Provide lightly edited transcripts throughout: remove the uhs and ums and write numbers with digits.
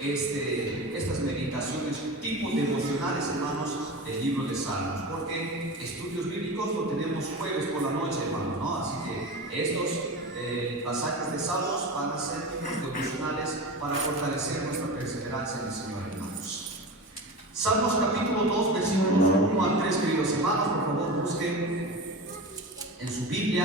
Estas meditaciones tipo devocionales, hermanos, del libro de Salmos, porque estudios bíblicos lo tenemos jueves por la noche, hermanos, ¿no? Así que estos pasajes de Salmos van a ser tipos devocionales para fortalecer nuestra perseverancia en el Señor, hermanos. Salmos capítulo 2, versículos 1 al 3, queridos hermanos, por favor busquen en su Biblia,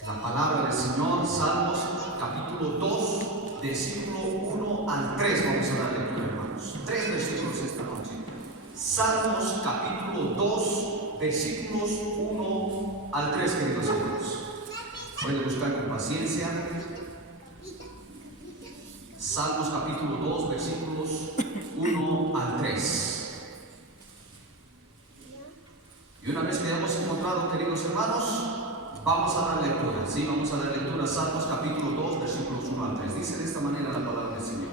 en la palabra del Señor. Salmos capítulo 2, versículo 1 al 3, vamos a dar lectura, hermanos. 3 versículos esta noche. Salmos capítulo 2, versículos 1 al 3, queridos hermanos. Pueden buscar con paciencia. Salmos capítulo 2, versículos 1 al 3. Y una vez que hayamos encontrado, queridos hermanos, vamos a dar lectura, ¿sí? Vamos a dar lectura a Salmos capítulo 2, versículos 1 al 3. Dice de esta manera la palabra del Señor.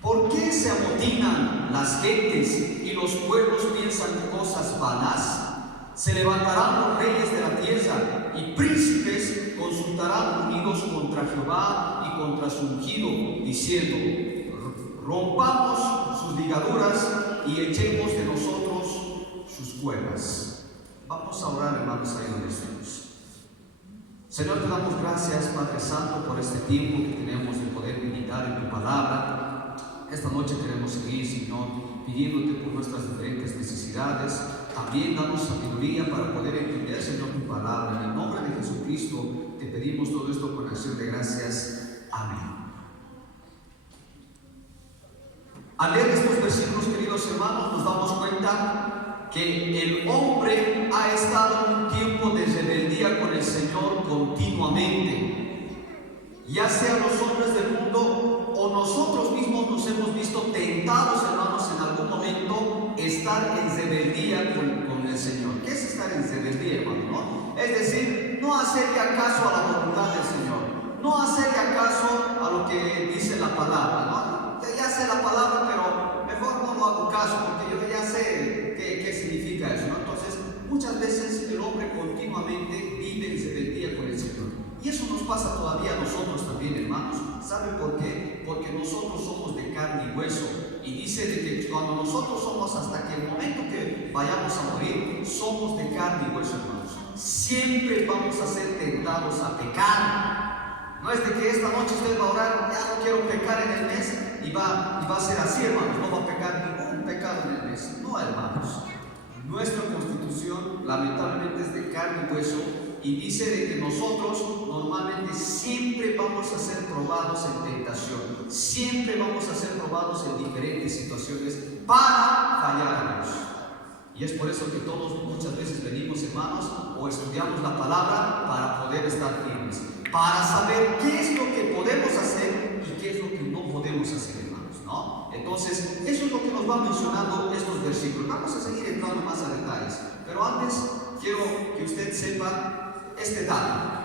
¿Por qué se amotinan las gentes y los pueblos piensan cosas vanas? Se levantarán los reyes de la tierra y príncipes consultarán unidos contra Jehová y contra su ungido, diciendo: rompamos sus ligaduras y echemos de nosotros sus cuerdas. Vamos a orar, hermanos, ahí donde estemos. Señor, te damos gracias, Padre Santo, por este tiempo que tenemos de poder meditar en tu palabra. Esta noche queremos seguir, Señor, pidiéndote por nuestras diferentes necesidades. También danos sabiduría para poder entender, Señor, tu palabra. En el nombre de Jesucristo te pedimos todo esto con acción de gracias. Amén. Al leer estos versículos, queridos hermanos, nos damos cuenta que el hombre ha estado en un tiempo de rebeldía con el Señor continuamente. Ya sean los hombres del mundo o nosotros mismos nos hemos visto tentados, hermanos, en algún momento estar en rebeldía con el Señor. ¿Qué es estar en rebeldía, hermano? ¿No? Es decir, no hacerle caso a la voluntad del Señor, no hacerle caso a lo que dice la palabra, ¿no? Ya sé la palabra, pero mejor no lo hago caso porque yo ya sé qué significa eso, ¿no? Entonces, muchas veces el hombre continuamente vive en rebeldía con el Señor. Y eso nos pasa todavía a nosotros también, hermanos. ¿Saben por qué? Porque nosotros somos de carne y hueso. Y dice de que cuando nosotros somos, hasta que el momento que vayamos a morir, somos de carne y hueso, hermanos. Siempre vamos a ser tentados a pecar. No es de que esta noche usted va a orar, ya no quiero pecar en el mes, y va a ser así, hermanos. No va a pecar ningún pecado en el mes. No, hermanos. Nuestra constitución lamentablemente es de carne y hueso. Y dice de que nosotros normalmente siempre vamos a ser probados en tentación, siempre vamos a ser probados en diferentes situaciones para fallar a Dios. Y es por eso que todos muchas veces venimos, hermanos, o estudiamos la palabra para poder estar firmes, para saber qué es lo que podemos hacer y qué es lo que no podemos hacer, hermanos, ¿no? Entonces, eso es lo que nos va mencionando estos versículos. vamos a seguir entrando más a detalles, pero antes quiero que usted sepa este dato.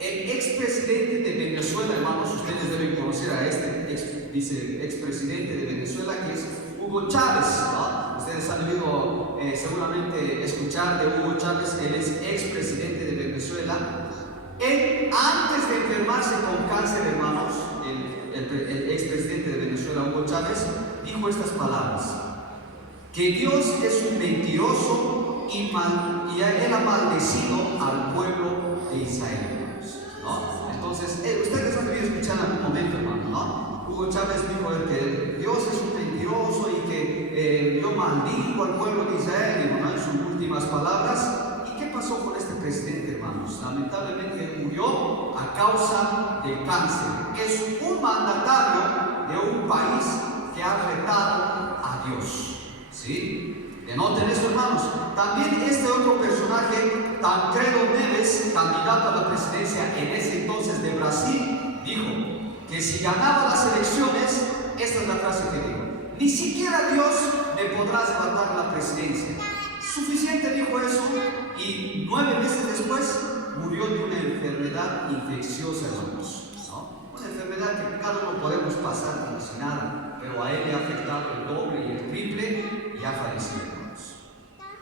El expresidente de Venezuela, hermanos, ustedes deben conocer a dice expresidente de Venezuela, que es Hugo Chávez, ¿no? Ustedes han debido seguramente escuchar de Hugo Chávez. Él es expresidente de Venezuela. Él, antes de enfermarse con cáncer, hermanos, el expresidente de Venezuela, Hugo Chávez, dijo estas palabras: que Dios es un mentiroso y él ha maldecido al pueblo de Israel, ¿no? Entonces, ustedes han debido escuchar en algún momento, hermano, ¿no? Hugo Chávez dijo que Dios es un mentiroso y que yo maldigo al pueblo de Israel, ¿no? En sus últimas palabras. ¿Y qué pasó con este presidente, hermanos? Lamentablemente murió a causa del cáncer. Es un mandatario de un país que ha retado a Dios, ¿sí? Denoten eso, hermanos. También este otro personaje, Tancredo Neves, candidato a la presidencia en ese entonces de Brasil, dijo que si ganaba las elecciones, esta es la frase que dijo: ni siquiera Dios me podrá arrebatar la presidencia. Suficiente, dijo eso, y 9 meses después murió de una enfermedad infecciosa, hermanos, ¿no? Una enfermedad que cada uno podemos pasar como si nada, pero a él le ha afectado el doble y el triple y ha fallecido, hermanos.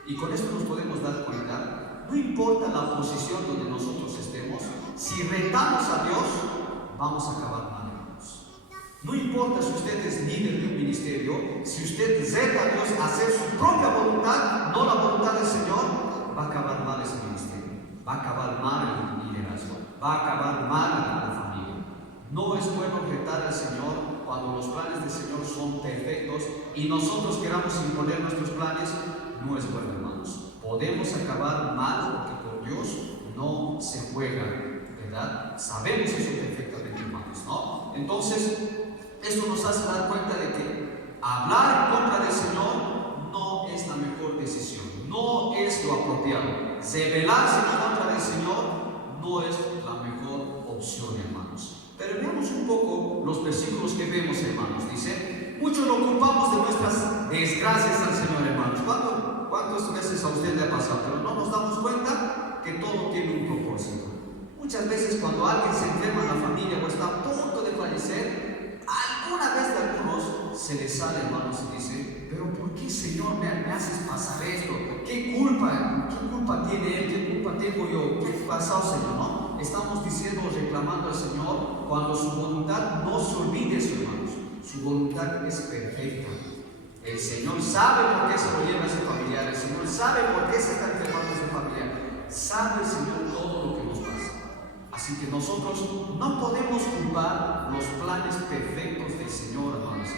Y con esto nos podemos dar cuenta, no importa la posición donde nosotros estemos, si retamos a Dios, vamos a acabar mal, hermanos. No importa si usted es líder de un ministerio, si usted reta a Dios a hacer su propia voluntad, no la voluntad del Señor, va a acabar mal ese ministerio, va a acabar mal el liderazgo, va a acabar mal la familia. No es bueno retar al Señor cuando los planes del Señor son perfectos y nosotros queramos imponer nuestros planes. No es bueno, hermanos. Podemos acabar mal porque por Dios no se juega, ¿verdad? Sabemos eso perfectamente, hermanos, ¿no? Entonces, esto nos hace dar cuenta de que hablar en contra del Señor no es la mejor decisión, no es lo apropiado. Rebelarse en contra del Señor no es la mejor opción, hermanos. Pero veamos un poco los versículos que vemos, hermanos. Dice: muchos lo culpamos de nuestras desgracias al Señor, hermanos. ¿Cuántas veces a usted le ha pasado? Pero no nos damos cuenta que todo tiene un propósito. Muchas veces cuando alguien se enferma en la familia o está a punto de fallecer, alguna vez de algunos se les sale, hermanos, y dice: pero ¿por qué, Señor, me haces pasar esto? ¿Qué culpa tiene él? ¿Qué culpa tengo yo? ¿Qué ha pasado, Señor? ¿No? Estamos diciendo, reclamando al Señor cuando su voluntad, no se olvide eso, hermanos. Su voluntad es perfecta. El Señor sabe por qué se lo lleva a ese familiar. El Señor sabe por qué se está enfermando ese familiar. Sabe el Señor todo lo que nos pasa. Así que nosotros no podemos culpar los planes perfectos del Señor, hermanos,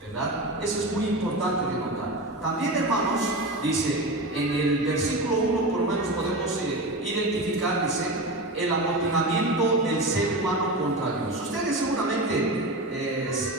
¿verdad? Eso es muy importante de notar. También, hermanos, dice en el versículo 1, por lo menos podemos identificar, dice, el amotinamiento del ser humano contra Dios. Ustedes seguramente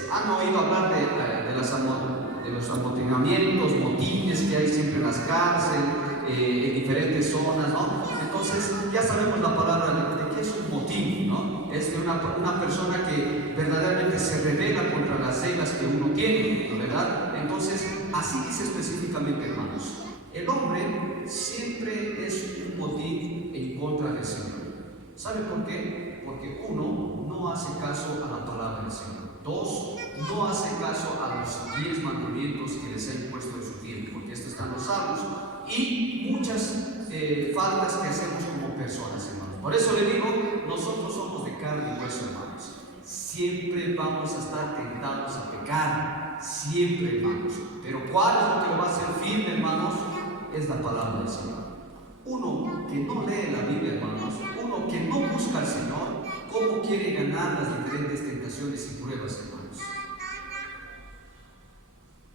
han oído hablar de los amotinamientos, motines que hay siempre en las cárceles, en diferentes zonas, ¿no? Entonces ya sabemos la palabra de qué es un motín, ¿no? Es de una persona que verdaderamente se rebela contra las reglas que uno tiene, ¿no? ¿Verdad? Entonces, así dice específicamente, hermanos. El hombre siempre es un motín en contra del Señor. ¿Sabe por qué? Porque uno, no hace caso a la palabra del Señor. 2, no hace caso a los 10 mandamientos que les ha impuesto en su tiempo, porque estos están los salmos, y muchas faltas que hacemos como personas, hermanos. Por eso le digo, nosotros somos de carne y hueso, hermanos. Siempre vamos a estar tentados a pecar, siempre, hermanos. Pero ¿cuál es lo que lo va a hacer firme, hermanos? Es la palabra del Señor. Uno que no lee la Biblia, hermanos, uno que no busca al Señor, ¿cómo quiere ganar las diferentes tentaciones y pruebas, hermanos?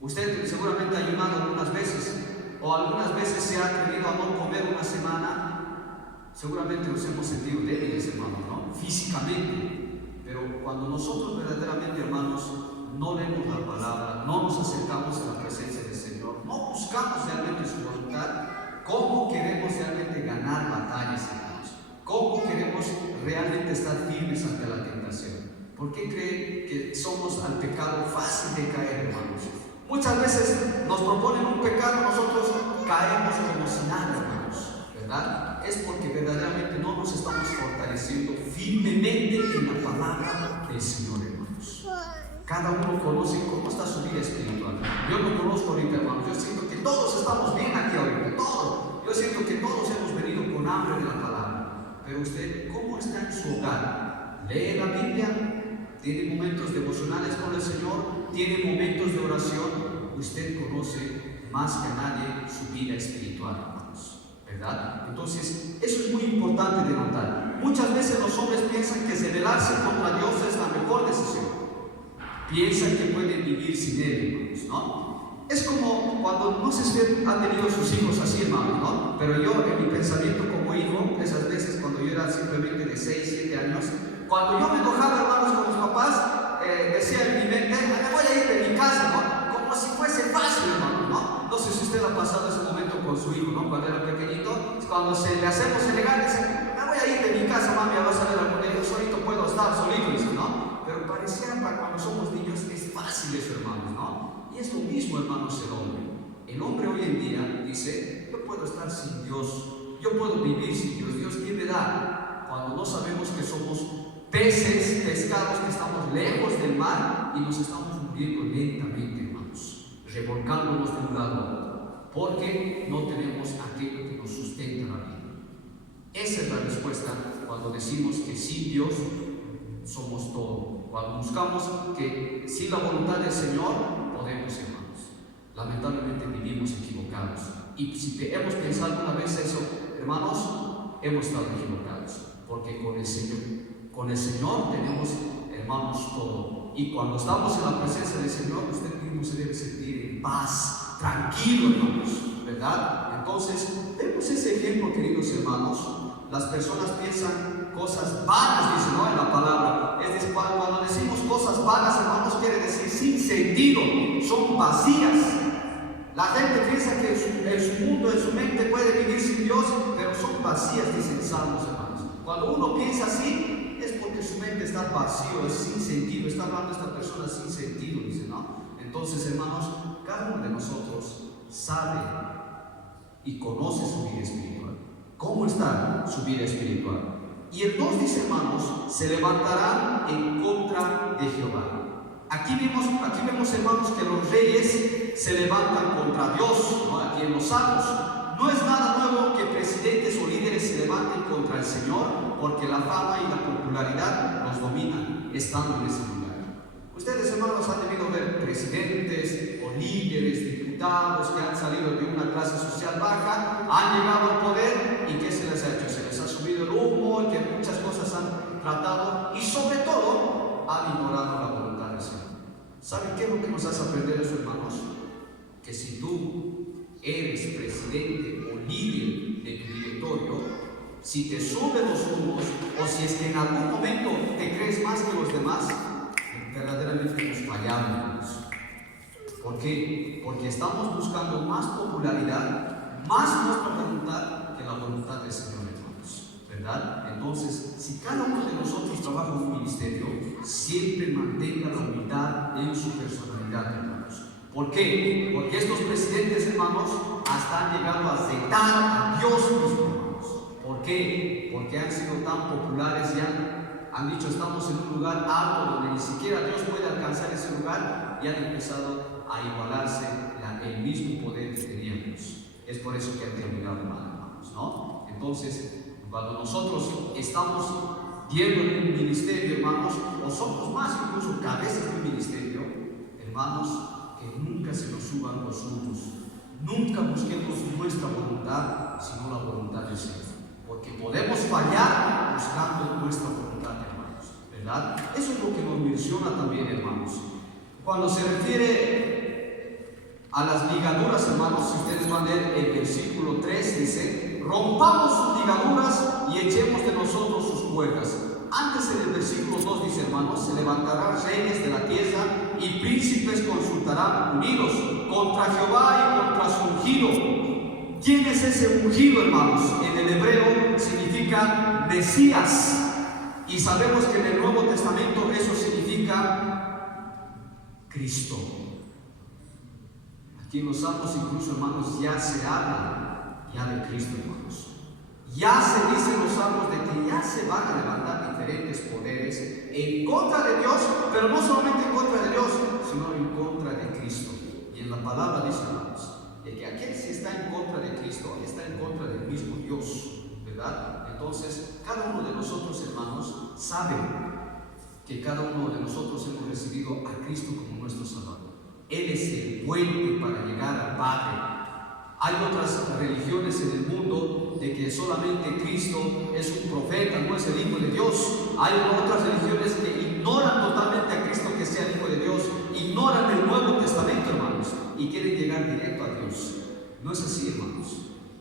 Usted seguramente ha ayunado algunas veces, o algunas veces se ha atrevido a no comer una semana. Seguramente nos hemos sentido débiles, hermanos, ¿no? Físicamente. Pero cuando nosotros verdaderamente, hermanos, no leemos la palabra, no nos acercamos a la presencia del Señor, no buscamos realmente su voluntad, ¿cómo queremos realmente ganar batallas, hermanos? ¿Cómo queremos realmente estar firmes ante la tentación? ¿Por qué creen que somos al pecado fácil de caer, hermanos? Muchas veces nos proponen un pecado palabra del Señor, hermanos. Cada uno conoce cómo está su vida espiritual. Yo lo conozco ahorita, hermanos. Yo siento que todos estamos bien aquí ahorita, todos. Yo siento que todos hemos venido con hambre de la palabra. Pero usted, ¿cómo está en su hogar? ¿Lee la Biblia? ¿Tiene momentos devocionales con el Señor? ¿Tiene momentos de oración? Usted conoce más que nadie su vida espiritual, hermanos, ¿verdad? Entonces, eso es muy importante de notar. Muchas veces los hombres piensan que rebelarse contra Dios es la mejor decisión. Piensan que pueden vivir sin Él, hermanos, ¿no? Es como cuando, no sé si usted ha tenido sus hijos así, hermanos, ¿no? Pero yo, en mi pensamiento como hijo, esas veces cuando yo era simplemente de 6, 7 años, cuando yo me enojaba, hermanos, con mis papás, decía en mi mente, me voy a ir de mi casa, ¿no? Como si fuese fácil, hermano, ¿no? No sé si usted ha pasado ese momento con su hijo, ¿no? Cuando era pequeñito, cuando le hacemos elegar, dice, me voy a ir de mi casa, mami, vas a ver algún día, yo solito puedo estar, solito, dice, ¿no? Pero parecía para cuando somos niños es fácil eso, hermanos, ¿no? Y es lo mismo, hermanos, el hombre. El hombre hoy en día dice, yo puedo estar sin Dios, yo puedo vivir sin Dios, Dios, ¿quién me da? Cuando no sabemos que somos peces, pescados que estamos lejos del mar y nos estamos hundiendo lentamente, hermanos, revolcándonos de un lado a otro, porque no tenemos aquello que nos sustenta la vida. Esa es la respuesta cuando decimos que sin Dios somos todo. Cuando buscamos que sin la voluntad del Señor podemos, hermanos. Lamentablemente vivimos equivocados. Y si hemos pensado alguna vez eso, hermanos, hemos estado equivocados, porque con el Señor tenemos, hermanos, todo. Y cuando estamos en la presencia del Señor, usted mismo se debe sentir en paz, tranquilo, hermanos, ¿verdad? Entonces, vemos ese ejemplo, queridos hermanos. Las personas piensan cosas vanas, dice, ¿no? En la palabra. Es decir, cuando decimos cosas vanas, hermanos, quiere decir sin sentido, son vacías. La gente piensa que en su mundo, en su mente puede vivir sin Dios, pero son vacías, dicen Salmos, hermanos. Cuando uno piensa así, es porque su mente está vacío, es sin sentido, está hablando esta persona sin sentido, dice, ¿no? Entonces, hermanos, cada uno de nosotros sabe y conoce su vida espiritual. ¿Cómo está su vida espiritual? Y el 2 dice, hermanos, se levantarán en contra de Jehová. Aquí vemos, hermanos, que los reyes se levantan contra Dios, ¿no? Aquí en los Salmos. No es nada nuevo que presidentes o líderes se levanten contra el Señor, porque la fama y la popularidad los dominan estando en ese lugar. Ustedes, hermanos, han debido ver presidentes o líderes, diputados que han salido de una clase social baja, han llegado al poder y ¿qué se les ha hecho? Se les ha subido el humo, que muchas cosas han tratado y sobre todo han ignorado la voluntad del Señor. ¿Saben qué es lo que nos hace aprender eso, hermanos? Que si tú eres presidente o líder de tu directorio, si te suben los humos o si es que en algún momento te crees más que los demás, verdaderamente hemos fallado, hermanos. ¿Por qué? Porque estamos buscando más popularidad, más nuestra voluntad que la voluntad del Señor, hermanos, ¿verdad? Entonces, si cada uno de nosotros trabaja en un ministerio, siempre mantenga la humildad en su personalidad, hermanos. ¿Por qué? Porque estos presidentes, hermanos, hasta han llegado a aceptar a Dios mismo, hermanos. ¿Por qué? Porque han sido tan populares y han dicho, estamos en un lugar alto donde ni siquiera Dios puede alcanzar ese lugar, y han empezado a igualarse el mismo poder que teníamos. Es por eso que han terminado mal, hermanos, ¿no? Entonces, cuando nosotros estamos yendo en un ministerio, hermanos, o somos más incluso cabezas de un ministerio, hermanos, que nunca se nos suban los humos, nunca busquemos nuestra voluntad, sino la voluntad del Señor, porque podemos fallar buscando nuestra voluntad, hermanos, ¿verdad? Eso es lo que nos menciona también, hermanos. Cuando se refiere a las ligaduras, hermanos, si ustedes van a leer el versículo 3, dice, rompamos sus ligaduras y echemos de nosotros sus cuerdas. Antes en el versículo 2 dice, hermanos, se levantarán reyes de la tierra y príncipes consultarán unidos contra Jehová y contra su ungido. ¿Quién es ese ungido, hermanos? En el hebreo significa Mesías. Y sabemos que en el Nuevo Testamento eso significa Cristo. Aquí en los Salmos incluso, hermanos, ya se habla ya de Cristo, hermanos. Ya se dicen los salmos de que ya se van a levantar diferentes poderes en contra de Dios, pero no solamente en contra de Dios, sino en contra de Cristo. Y en la palabra dice, hermanos, de que aquel si está en contra de Cristo, está en contra del mismo Dios, ¿verdad? Entonces, cada uno de nosotros, hermanos, sabe que cada uno de nosotros hemos recibido a Cristo como nuestro Salvador. Él es el puente para llegar al Padre. Hay otras religiones en el mundo de que solamente Cristo es un profeta, no es el Hijo de Dios. Hay otras religiones que ignoran totalmente a Cristo que sea el Hijo de Dios, ignoran el Nuevo Testamento, hermanos, y quieren llegar directo a Dios. No es así, hermanos.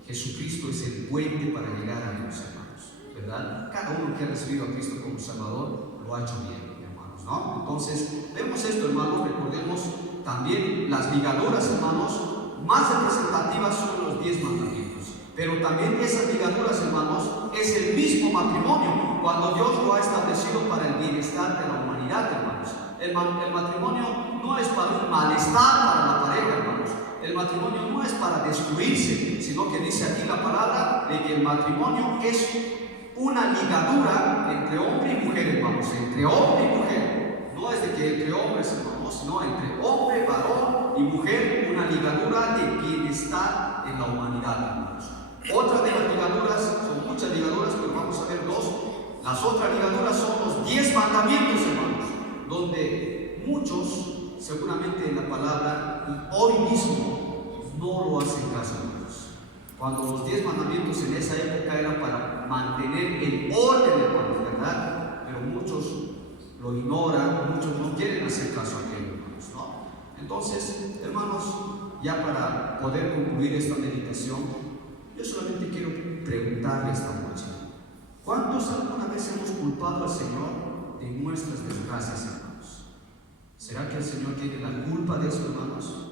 Jesucristo es el puente para llegar a Dios, hermanos, ¿verdad? Cada uno que ha recibido a Cristo como Salvador lo ha hecho bien, hermanos, ¿no? Entonces, vemos esto, hermanos, recordemos también las ligaduras, hermanos, más representativas son los 10 mandamientos, pero también esas ligaduras, hermanos, es el mismo matrimonio, cuando Dios lo ha establecido para el bienestar de la humanidad, hermanos. El matrimonio no es para un malestar para la pareja, hermanos. El matrimonio no es para destruirse, sino que dice aquí la palabra de que el matrimonio es una ligadura entre hombre y mujer, hermanos, entre hombre y mujer. No es de que entre hombres, hermanos, sino entre hombre, varón y mujer, una ligadura de bienestar en la humanidad, hermanos. Otra de las ligaduras, son muchas ligaduras, pero vamos a ver dos. Las otras ligaduras son los 10 mandamientos, hermanos, donde muchos, seguramente en la palabra, y hoy mismo, no lo hacen caso, hermanos. Cuando los 10 mandamientos en esa época eran para mantener el orden, hermanos, ¿verdad? Pero muchos lo ignoran, muchos no quieren hacer caso a aquello, hermanos, ¿no? Entonces, hermanos, ya para poder concluir esta meditación, yo solamente quiero preguntarle esta noche: ¿cuántos alguna vez hemos culpado al Señor de nuestras desgracias, hermanos? ¿Será que el Señor tiene la culpa de eso, hermanos?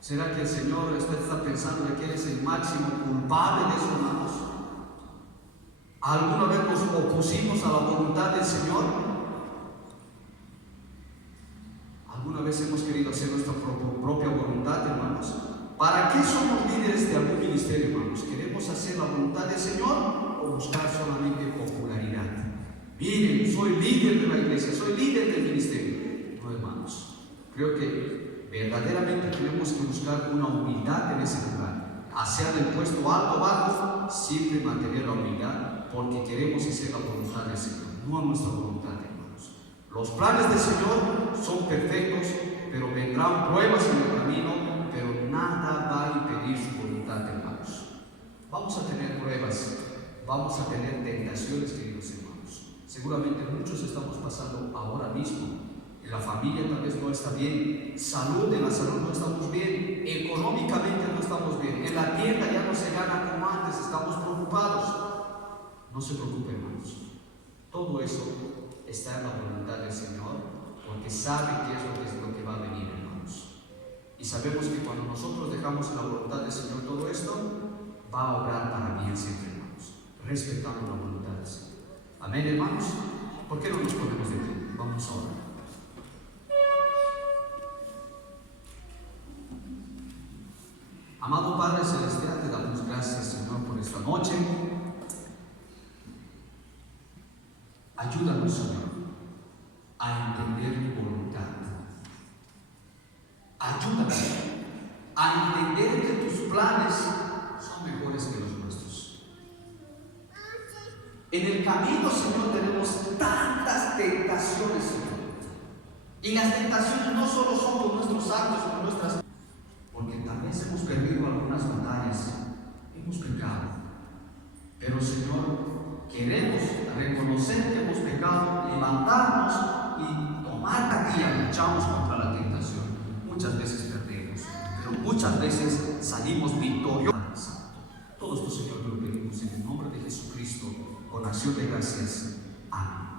¿Será que el Señor está pensando de que Él es el máximo culpable de eso, hermanos? ¿Alguna vez nos opusimos a la voluntad del Señor? ¿Alguna vez hemos querido hacer nuestra propia voluntad, hermanos? ¿Para qué somos líderes de algún ministerio, hermanos? ¿Queremos hacer la voluntad del Señor o buscar solamente popularidad? Miren, soy líder de la iglesia, soy líder del ministerio. No, hermanos. Creo que verdaderamente tenemos que buscar una humildad en ese lugar. Hacia el puesto alto o bajo, siempre mantener la humildad, porque queremos hacer la voluntad del Señor, no nuestra voluntad, hermanos. Los planes del Señor son perfectos, pero vendrán pruebas en el camino, pero nada va a impedir su voluntad, hermanos. Vamos a tener pruebas, vamos a tener tentaciones, queridos hermanos. Seguramente muchos estamos pasando ahora mismo. En la familia tal vez no está bien, en la salud no estamos bien, económicamente no estamos bien, en la tienda ya no se gana como antes, estamos preocupados. No se preocupen, hermanos. Todo eso está en la voluntad del Señor, porque sabe qué es lo que va a venir, hermanos. Y sabemos que cuando nosotros dejamos en la voluntad del Señor todo esto, va a obrar para bien siempre, hermanos, respetando la voluntad del Señor. Amén, hermanos. ¿Por qué no nos ponemos de pie? Vamos a orar. Amado Padre Celestial, te damos gracias, Señor, por esta noche. Ayúdanos, Señor, a entender tu voluntad. Ayúdanos a entender que tus planes son mejores que los nuestros. En el camino, Señor, tenemos tantas tentaciones, Señor. Y las tentaciones no solo son por nuestros actos, por nuestras... porque tal vez hemos perdido algunas batallas, hemos pecado. Pero, Señor, queremos reconocer que hemos pecado, levantarnos y tomar taquilla. Luchamos contra la tentación. Muchas veces perdemos, pero muchas veces salimos victoriosos. Todo esto, Señor, te lo pedimos en el nombre de Jesucristo, con acción de gracias. Amén.